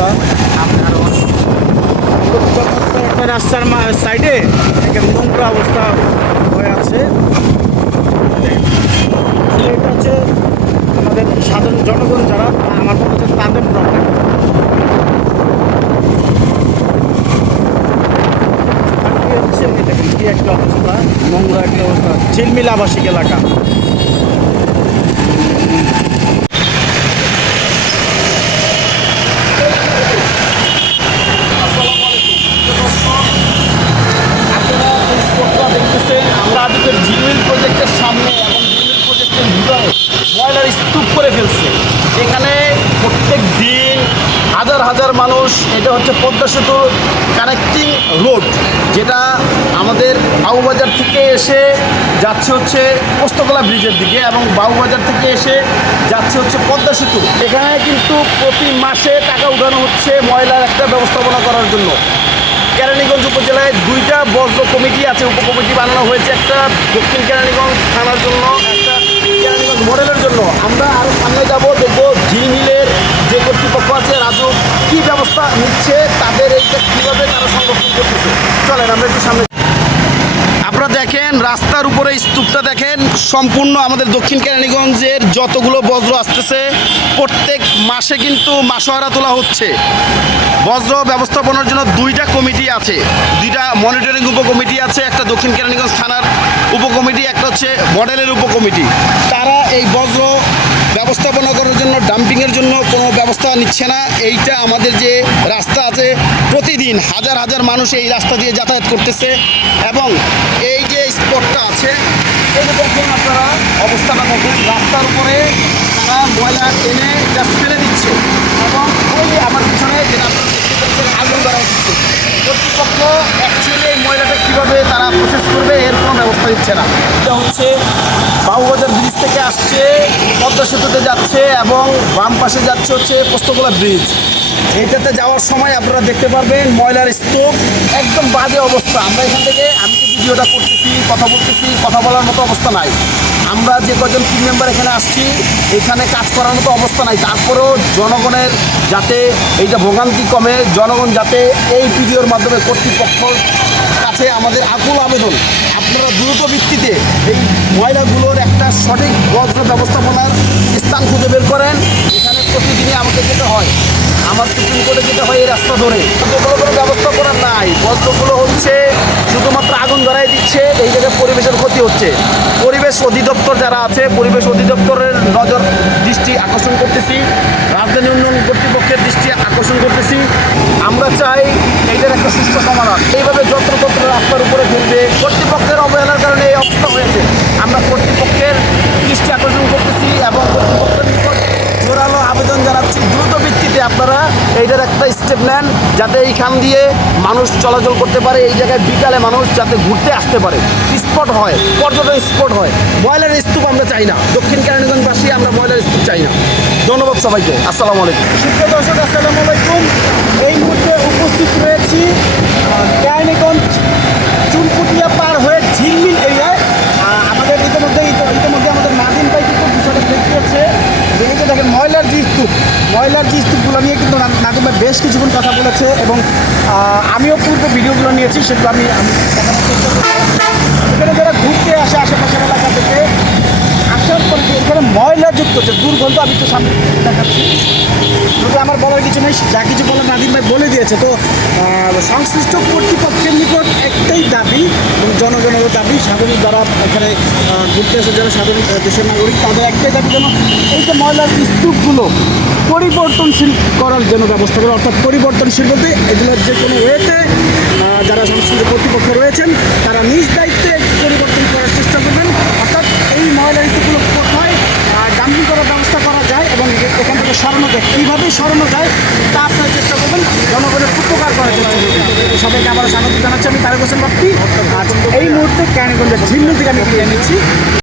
অবস্থা। একটা রাস্তার সাইডে নোংরা অবস্থা হয়ে আছে। এটা হচ্ছে আমাদের সাধারণ জনগণ যারা, আমার মনে হচ্ছে তাদের প্রবলেম। দেখেন কি একটা অবস্থা, নোংরা একটা অবস্থা, ঝিলমিল আবাসিক এলাকা। আমরা আজকের ঝিলমিল প্রজেক্টের সামনে এবং ঝিলমিল প্রজেক্টের ভিতরে ময়লার স্তূপ করে ফেলছে। এখানে প্রত্যেক দিন হাজার হাজার মানুষ, এটা হচ্ছে পদ্মা সেতু কানেক্টিং রোড, যেটা আমাদের বাবুবাজার থেকে এসে যাচ্ছে হচ্ছে পোস্তকলা ব্রিজের দিকে এবং বাবুবাজার থেকে এসে যাচ্ছে হচ্ছে পদ্মা সেতু। এখানে কিন্তু প্রতি মাসে টাকা উঠানো হচ্ছে ময়লার একটা ব্যবস্থাপনা করার জন্য। কেরানীগঞ্জ উপজেলায় 2টা বজ্র কমিটি আছে, উপকমিটি বানানো হয়েছে, একটা দক্ষিণ কেরানীগঞ্জ থানার জন্য, একটা কেরানীগঞ্জ মডেলের জন্য। আমরা আরও সামনে যাব, দেখবো ঝিলমিলের যে কর্তৃপক্ষ আছে রাজু কী ব্যবস্থা নিচ্ছে, তাদের এইটা কীভাবে তারা সংরক্ষণ করতেছে। চলেন আমরা একটু সামনে। আপনারা দেখেন রাস্তার উপরে স্তূপটা দেখেন, সম্পূর্ণ আমাদের দক্ষিণ কেরানীগঞ্জের যতগুলো বজ্র আসতেছে প্রত্যেক মাসে কিন্তু মাসোহারা তোলা হচ্ছে। বজ্র ব্যবস্থাপনার জন্য 2টা কমিটি আছে, 2টা মনিটরিং উপকমিটি আছে, একটা দক্ষিণ কেরানীগঞ্জ থানার উপকমিটি, একটা হচ্ছে মডেলের উপকমিটি। তারা এই বজ্র ব্যবস্থাপনা করার জন্য, ডাম্পিংয়ের জন্য কোনো ব্যবস্থা নিচ্ছে না। এইটা আমাদের যে রাস্তা আছে, প্রতিদিন হাজার হাজার মানুষ এই রাস্তা দিয়ে যাতায়াত করতেছে এবং এই যে স্পটটা আছে, এই যে দেখুন আপনারা অবস্থাটা দেখুন, রাস্তার উপরে তারা ময়লা এনে জাস্ট ফেলে দিচ্ছে এবং ওই যে আমার পিছনে যেটা আপনারা দেখতে পাচ্ছেন আগুন ধরা হচ্ছে। কর্তৃপক্ষ অ্যাকচুয়ালি এই ময়লাটা কীভাবে তারা প্রসেস করবে এর কোনো ব্যবস্থা দিচ্ছে না। এটা হচ্ছে বাবুবাজার ব্রিজ থেকে আসছে, পদ্মা সেতুতে যাচ্ছে এবং বাম পাশে যাচ্ছে হচ্ছে পোস্তকলা ব্রিজ। এইটাতে যাওয়ার সময় আপনারা দেখতে পারবেন ময়লার স্তূপ, একদম বাজে অবস্থা। আমরা এখান থেকে, আমি তো ভিডিওটা করতেছি, কথা বলতেছি, কথা বলার মতো অবস্থা নাই। আমরা যে কজন টিম মেম্বার এখানে আসছি, এখানে কাজ করার মতো অবস্থা নাই। তারপরেও জনগণের যাতে এইটা ভোগান্তি কমে, জনগণ যাতে এই ভিডিওর মাধ্যমে কর্তৃপক্ষর কাছে আমাদের আকুল আবেদন, আপনারা দ্রুত ভিত্তিতে এই ময়লাগুলোর একটা সঠিক বজ্র ব্যবস্থাপনার স্থান খুঁজে বের করেন। এখানে প্রতিদিনই আমাকে যেতে হয়, আমার সুপ্রিম কোর্টে যেতে হয় এই রাস্তা ধরে। এগুলো কোনো ব্যবস্থা করার নাই, বজ্রগুলো হচ্ছে শুধুমাত্র আগুন ধরাই দিচ্ছে, এই জায়গায় পরিবেশের ক্ষতি হচ্ছে। পরিবেশ অধিদপ্তর যারা আছে, পরিবেশ অধিদপ্তরের নজর দৃষ্টি আকর্ষণ করতেছি, রাজধানী উন্নয়ন কর্তৃপক্ষের দৃষ্টি আকর্ষণ করতেছি। আমরা চাই এইটার একটা সুষ্ঠু সমাধান। এইভাবে যত্রতত্র রাস্তার উপরে ফেলবে, কর্তৃপক্ষের অবহেলার কারণে এই অবস্থা হয়েছে। আমরা কর্তৃপক্ষের দৃষ্টি আকর্ষণ করতেছি এবং কর্তৃপক্ষের নিকট জোরালো আবেদন জানাচ্ছি, দ্রুত ভিত্তিতে আপনারা এইটার একটা স্টেপ নেন, যাতে এইখান দিয়ে মানুষ চলাচল করতে পারে। এই জায়গায় বিকালে মানুষ যাতে ঘুরতে আসতে পারে, স্পট হয়, পর্যটন স্পট হয়। ময়লার স্তূপ আমরা চাই না, দক্ষিণ কেরানীগঞ্জবাসী আমরা ময়লার স্তূপ চাই না। ধন্যবাদ সবাইকে, আসসালামু আলাইকুম। সুপ্রিয় দর্শক, আসসালামু আলাইকুম। এই মুহূর্তে উপস্থিত রয়েছি কেরানীগঞ্জ চুনপুটিয়া পার হয়ে ঝিলমিল এরিয়ায়। আমাদের ইতিমধ্যে আমাদের নাদিম ভাই কিন্তু বিষয়টা দেখিয়েছে। দেখে দেখেন ময়লার যে স্তূপগুলো নিয়ে কিন্তু নাদিম ভাই বেশ কিছুক্ষণ কথা বলেছে এবং আমিও পূর্বে ভিডিওগুলো নিয়েছি, সেগুলো আমি দেখানোর চেষ্টা করছি। এখানে যারা ঘুরতে আসে আশেপাশের এলাকা থেকে, আসার পরে যে এখানে ময়লাযুক্ত যে দুর্গন্ধ, আমি তো সামনে দেখাচ্ছি। যদি আমার বলার কিছু নেই, যা কিছু বলার নাদিম ভাই বলে দিয়েছে। তো সংশ্লিষ্ট কর্তৃপক্ষের নিকট একটাই দাবি এবং জনগণেরও দাবি, সাধারণ যারা এখানে ঘুরতে আসে, যারা সাধারণ দেশের নাগরিক, তাদের একটাই দাবি যেন এই যে ময়লার স্তূপগুলো পরিবর্তনশীল করার জন্য ব্যবস্থা করে। অর্থাৎ পরিবর্তনশীল বলতে এগুলোর যে কোনো ওয়েতে যারা সংশ্লিষ্ট কর্তৃপক্ষ রয়েছেন তারা নিজ দায়িত্বে পরিবর্তন করার চেষ্টা করবেন। অর্থাৎ এই ময়লার স্তূপগুলো কোথায় ডাম্পিং করার ব্যবস্থা করা যায় এবং এখান থেকে সরানো যায়, কীভাবে সরানো যায় তা আপনারা চেষ্টা করবেন, জনগণের উপকার করার চেষ্টা করবেন। সবাইকে আবার স্বাগত জানাচ্ছি, আমি তারেক হোসেন বাপ্পি। এই মুহূর্তে কেরানীগঞ্জের ঝিলমিল থেকে আমি নিচ্ছি।